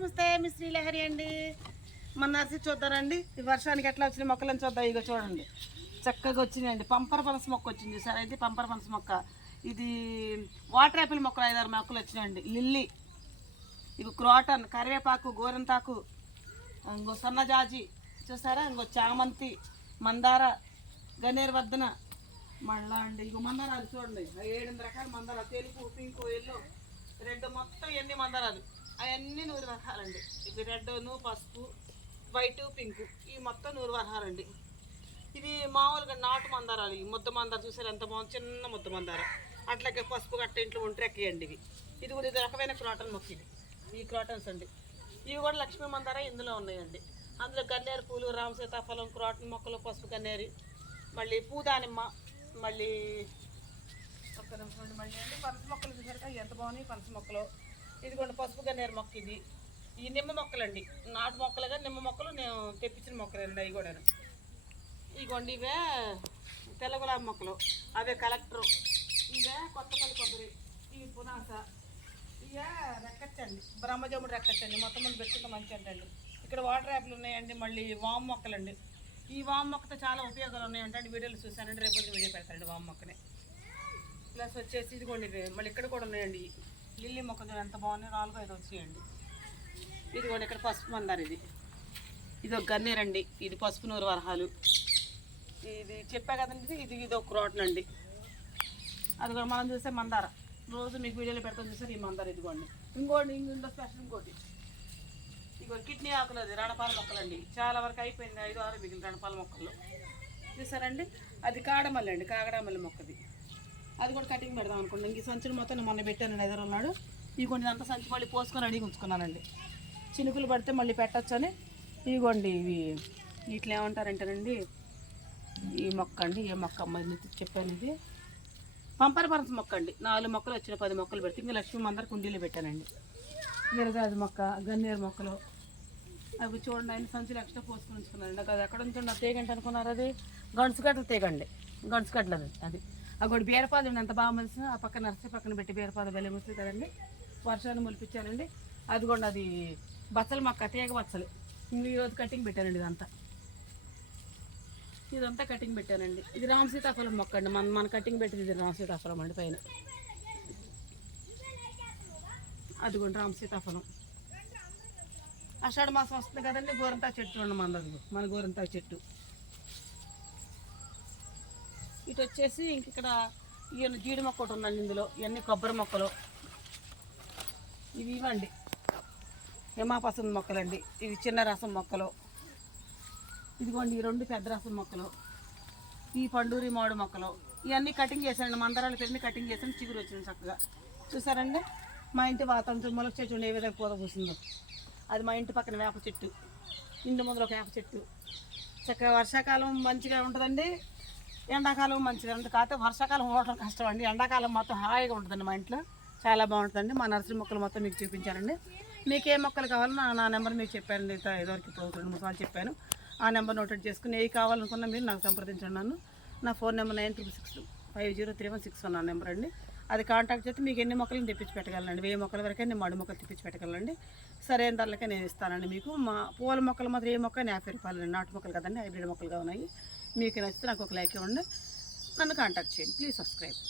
నమస్తే మీ శ్రీలహరి అండి. మన నర్సరీ చూద్దారండి. ఈ వర్షానికి ఎట్లా వచ్చిన మొక్కలను చూద్దాం. ఇక చూడండి చక్కగా వచ్చినాయండి. పంపర పనస మొక్క వచ్చింది సార్. అయితే పంపర పనస మొక్క ఇది వాటర్ యాపిల్ మొక్కలు 5-6 మొక్కలు వచ్చినాయండి. లిల్లీ, ఇవి క్రోటన్, కరివేపాకు, గోరంతాకు, ఇంకో సన్నజాజి చూసారా, ఇంకో చామంతి, మందార, గన్నేరు వర్ధన, మళ్ళా అండి ఇంకో మందారాలు చూడండి. 7 రకాల మందారాలు, తెలుపు, పింకు, ఎల్లో, రెడ్, మొత్తం ఎన్ని మందారాలు అవన్నీ 100 వరహాలండి. ఇవి రెడ్ను, పసుపు, వైటు, పింకు, ఇవి మొత్తం 100 వరహాలండి. ఇది మామూలుగా నాటు మందారాలు. ఈ ముద్ద మందారం చూసారు ఎంత బాగుంది, చిన్న ముద్ద మందారం. అట్లాగే పసుపు గట్ట ఇంట్లో ఒంటరి ఎక్కియండి. ఇది కూడా ఇది రకమైన క్రాటన్ మొక్క. ఇది ఈ క్రాటన్స్ అండి. ఇవి కూడా లక్ష్మీ మందార ఇందులో ఉన్నాయండి. అందులో గన్నేరు పూలు, రామ సీతాఫలం, క్రాటన్ మొక్కలు, పసుపు గన్నేరు, మళ్ళీ పూదానిమ్మ, మళ్ళీ ఒక్క నిమిషం మళ్ళీ అండి పనస మొక్కలు చూసారు ఎంత బాగున్నాయి పనస మొక్కలు. ఇదిగోండి పసుపు గన్నేరు మొక్క. ఇది ఈ నిమ్మ మొక్కలండి, నాటు మొక్కలుగా నిమ్మ మొక్కలు నేను తెప్పించిన మొక్కలండి. అవి కూడా ఇదిగోండి ఇవే తెల్ల గులాబీ మొక్కలు, అవే కలెక్టరు, ఇవే కొత్తపల్లి కొబ్బరి, ఇవి పునాస, ఇవే రెక్కచ్చండి, బ్రహ్మజముడు రెక్కచ్చండి. మొత్తం మంది పెట్టుకుంటే మంచి అంటండి. ఇక్కడ వాటర్ యాప్లు ఉన్నాయండి. మళ్ళీ వాము మొక్కలండి. ఈ వాము మొక్కతో చాలా ఉపయోగాలు ఉన్నాయంటే వీడియోలు చూసానండి. రేపు వీడియో పెడతానండి వాము మొక్కని. ప్లస్ వచ్చేసి ఇదిగోండి మళ్ళీ ఇక్కడ కూడా ఉన్నాయండి లిల్లీ మొక్కలు ఎంత బాగున్నాయి. 4-5 వచ్చాయండి. ఇదిగోండి ఇక్కడ పసుపు మందారు. ఇది ఒక గన్నేరండి. ఇది పసుపు 100 వరహాలు. ఇది చెప్పా కదండి. ఇది ఒక క్రోటన్ అండి. అది కూడా మనం చూస్తే మందార రోజు మీకు వీడియోలో పెడతాం చూసారు. ఈ మందార ఇదిగోండి. ఇంకోటి ఇందులో స్పెషల్ ఇంకోటి ఇదిగో కిడ్నీ ఆకులు, అది రణపాల మొక్కలండి. చాలా వరకు అయిపోయింది. 5-6 మిగిలిన రణపాల మొక్కలు చూసారండి. అది కాడమల్లి అండి, కాగడమల్లి మొక్కది. అది కూడా కటింగ్ పెడదాం అనుకోండి. ఇంక సంచులు మొత్తం మొన్న పెట్టానండి. ఎదురున్నాడు ఇదిగోండి. అంతా సంచి మళ్ళీ పోసుకొని అడిగి ఉంచుకున్నానండి. చినుకులు పడితే మళ్ళీ పెట్టచ్చు అని. ఇదిగోండి ఇవి ఇట్లా ఏమంటారంటేనండి ఈ మొక్క అండి. ఏ మొక్క అమ్మాయి చెప్పాను. ఇది పంపర పనస మొక్క అండి. 4 మొక్కలు వచ్చిన 10 మొక్కలు పెడితే ఇంకా లక్ష్మీ మందర కుండీలు పెట్టానండి. గిరజాజి మొక్క, గన్నేరు మొక్కలు, అవి చూడండి. ఆయన సంచులు ఎక్స్ట్రా పోసుకొని ఉంచుకున్నారండి. అది ఎక్కడ ఉంటుండ తీగంటే అనుకున్నారు. అది గంచుగడ్డలు తీగండి, గంచుగడ్డలు. అది అక్కడ బీరపాదు ఎంత బాగా మలిసిన. ఆ పక్క నర్సరీ పక్కన పెట్టి బీరపాదు వెళ్ళి ముస్తుంది కదండి. వర్షాన్ని మొలిపించానండి. అదిగోండి అది బచ్చల మొక్క, తీగ బచ్చలు. ఈరోజు కటింగ్ పెట్టానండి. ఇదంతా కటింగ్ పెట్టానండి. ఇది రామ సీతాఫలం మొక్క అండి. మన కటింగ్ పెట్టింది ఇది రామ సీతాఫలం అండి. పైన అదిగోండి రామ సీతాఫలం. ఆషాఢ మాసం వస్తుంది కదండి. గోరంతా చెట్టు చూడండి మన గోరంతా చెట్టు. ఇటు వచ్చేసి ఇంక ఇక్కడ ఈయన జీడి మొక్క ఒకటి ఉందండి. ఇందులో ఇవన్నీ కొబ్బరి మొక్కలు. ఇవి ఇవ్వండి హిమాపసంద మొక్కలండి. ఇవి చిన్న రసం మొక్కలు. ఇదిగోండి ఈ 2 పెద్ద రసం మొక్కలు. ఈ పండూరి మామిడి మొక్కలు. ఇవన్నీ కటింగ్ చేశానండి. మందరాలు పెరిగి కటింగ్ చేసాను. చిగురు వచ్చింది చక్కగా చూసారండి. మా ఇంటి వాతావరణం మొలక చెట్టు ఏ విధంగా పూత పూసిందో. అది మా ఇంటి పక్కన వేప చెట్టు. ఇంటి ముందులో ఒక వేప చెట్టు. చక్కగా వర్షాకాలం మంచిగా ఉంటుందండి, ఎండాకాలం మంచిగా ఉంటుంది. కాకపోతే వర్షాకాలం ఉండటం కష్టం అండి. ఎండాకాలం మొత్తం హాయిగా ఉంటుందండి. మా ఇంట్లో చాలా బాగుంటుందండి. మా నర్సరీ మొక్కలు మొత్తం మీకు చూపించానండి. మీకు ఏ మొక్కలు కావాలన్నా నా నెంబర్ మీకు చెప్పానండి. ఇదివరకు ఇప్పుడు 2-3 సార్లు చెప్పాను. ఆ నెంబర్ నోటెడ్ చేసుకుని ఏ కావాలనుకున్నా మీరు నాకు సంప్రదించండి. నా ఫోన్ నెంబర్ 9666503161 నా నెంబర్ అండి. అది కాంటాక్ట్ చేస్తే మీకు ఎన్ని మొక్కలను తెప్పించి పెట్టగలనండి. 1000 మొక్కల వరకే నేను మడి మొక్కలు తెప్పించి పెట్టగలండి. సరైన ధరలకే నేను ఇస్తానండి మీకు. మా పూల మొక్కలు మాత్రం ఏ మొక్క 50 రూపాయలు. నాటు మొక్కలు కదండి, హైబ్రిడ్ మొక్కలుగా ఉన్నాయి. మీకు నచ్చితే నాకు ఒక లైక్ ఇవ్వండి. నన్ను కాంటాక్ట్ చేయండి. Please subscribe.